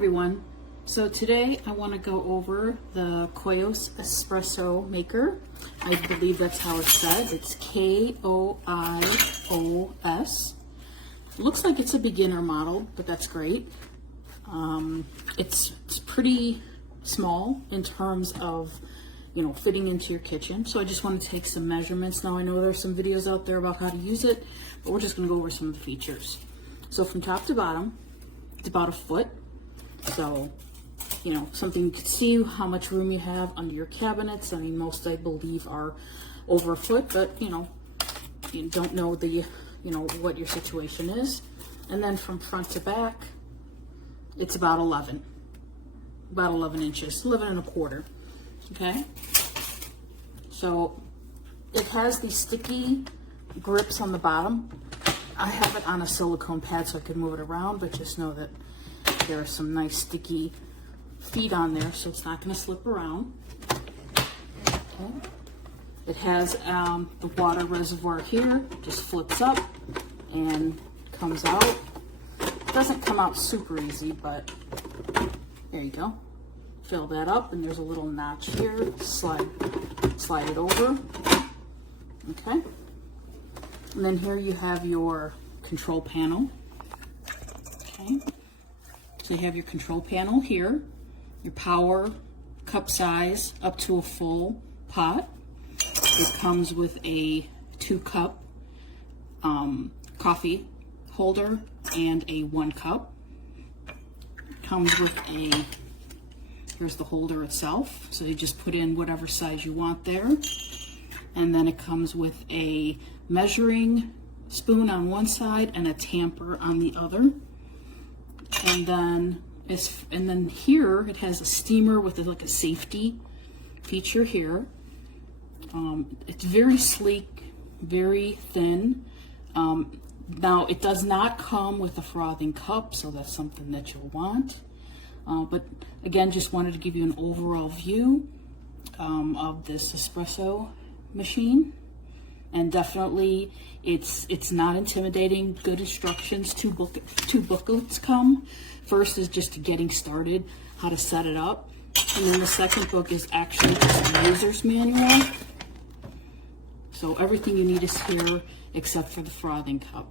everyone. So today I want to go over the KOIOS Espresso maker. I believe that's how it's said. It's KOIOS. Looks like it's a beginner model, but that's great. It's pretty small in terms of, you know, fitting into your kitchen. So I just want to take some measurements. Now I know there's some videos out there about how to use it, but we're just going to go over some of the features. So from top to bottom, it's about a foot. So, you know, something you can see how much room you have under your cabinets. I mean, most I believe are over a foot, but you know, you don't know what your situation is. And then from front to back, it's about 11 inches, 11 1/4. Okay. So it has these sticky grips on the bottom. I have it on a silicone pad so I can move it around, but just know that there are some nice sticky feet on there, so it's not going to slip around. Okay. It has the water reservoir here, just flips up and comes out. It doesn't come out super easy, but there you go. Fill that up, and there's a little notch here. Slide it over. Okay. And then here you have your control panel. Okay. So you have your control panel here, your power, cup size up to a full pot. It comes with a 2-cup coffee holder and a 1 cup. It comes with here's the holder itself. So you just put in whatever size you want there. And then it comes with a measuring spoon on one side and a tamper on the other. And then here it has a steamer with like a safety feature here. It's very sleek, very thin. Now it does not come with a frothing cup, so that's something that you'll want. But again, just wanted to give you an overall view of this espresso machine. And definitely it's not intimidating. Good instructions. Two booklets come. First is just getting started, how to set it up, and then the second book is actually just a user's manual. So everything you need is here except for the frothing cup.